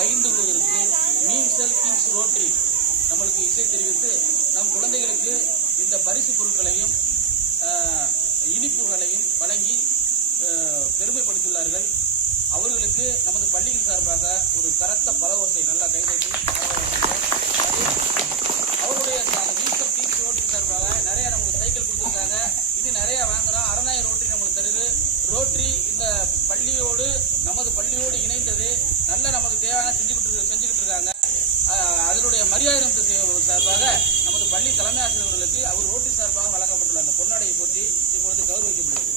பயின்றுவதற்கு மீம்சல் Kings rotary நம்மளுக்கு இசை தெரிவித்து நம் குழந்தைகளுக்கு இந்த பரிசு பொருட்களையும் இனிப்புகளையும் வழங்கி பெருமைப்படுத்தியுள்ளார்கள். அவர்களுக்கு நமது பள்ளியின் சார்பாக ஒரு கரத்த பலவரிசை நல்லா கைதட்டி அவருடைய மீம்சல் கிங்ஸ் ரோட்டரி சார்பாக நிறைய நமக்கு சைக்கிள் கொடுத்துருக்காங்க. இது நிறைய வாங்குறோம். அரணாய ரோட்டரி நம்மளுக்கு தருது. ரோட்டரி இந்த பள்ளியோடு நமது பள்ளியோடு இணைந்தது நல்ல நமக்கு தேவையான செஞ்சுக்கிட்டு இருக்காங்க. அதனுடைய மரியாதை சார்பாக நமது பள்ளி தலைமை ஆசிரியர்களுக்கு அவர் ரோட்டரி சார்பாக வழங்கப்பட்டுள்ள அந்த பொன்னாடையை போற்றி இப்பொழுது கௌரவிக்கப்படுகிறது.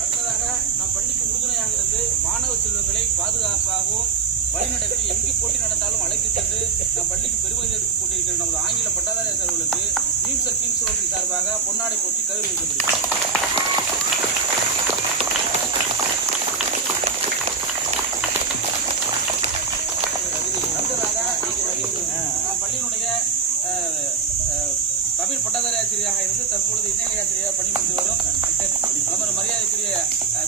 அடுத்ததாக நம் பள்ளிக்கு உறுதுணையாக இருந்து மாணவ செல்வங்களை பாதுகாப்பாகவும் வழிநடத்தி எங்கு போட்டி நடந்தாலும் அழைத்து சென்று நம் பள்ளிக்கு பெருமை எடுத்துக் கொண்டிருக்கிற நமது ஆங்கில பட்டதாரி ஆசிரியர்களுக்கு மீம்சல் கிங்ஸ் ரோட்டரி சார்பாக பொன்னாடை போட்டி கௌரவிக்கப்படுகிறது. அடுத்ததாக நம் பள்ளியினுடைய தமிழ் பட்டதாரி ஆசிரியராக இருந்து தற்பொழுது இணைய ஆசிரியராக பணிபுரிந்து வரும் நமது மரியாதைக்குரிய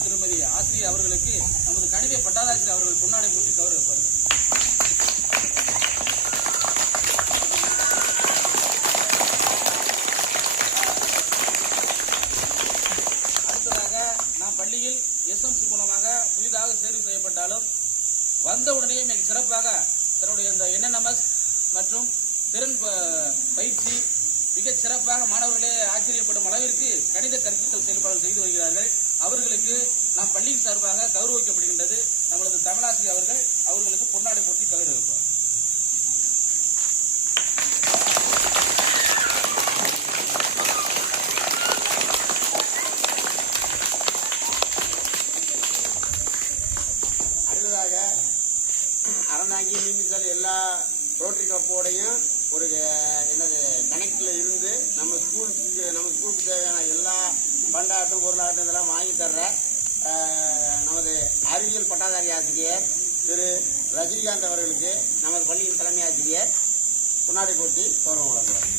திருமதி ஆசிரியர் அவர்களுக்கு நமது கணித பட்டதாசிரியர் அவர்கள் பொன்னாடை போட்டி கௌரவிப்பார்கள். அடுத்ததாக நாம் பள்ளியில் எஸ்எம்சி மூலமாக புதிதாக தேர்வு செய்யப்பட்டாலும் வந்தவுடனே மிக சிறப்பாக தன்னுடைய இந்த என்என்எம்எஸ் மற்றும் திறன் பயிற்சி மிக சிறப்பாக மாணவர்களே ஆச்சரியப்படும் அளவிற்கு கணித கற்பித்தல் செயல்பாடு செய்து வருகிறார்கள். அவர்களுக்கு நாம் பள்ளியின் சார்பாக கௌரவிக்கப்படுகின்றது. நமது தமிழாசிரியர் அவர்களுக்கு பொன்னாடை போட்டி கௌரவிப்பார். அடுத்ததாக அறந்தாங்கி மீம்சல் எல்லா ரோட்டரி கிளப்போடையும் ஒரு என்னது கனெக்டில் இருந்து நம்ம ஸ்கூலுக்கு தேவையான எல்லா பண்டாட்டம் பொருளாட்டம் இதெல்லாம் வாங்கி தர்ற நமது அறிவியல் பட்டாதாரி ஆசிரியர் திரு ரஜினிகாந்த் அவர்களுக்கு நமது பள்ளியின் தலைமை ஆசிரியர் பொன்னாடை போட்டி கௌரவம் வழங்குவார்.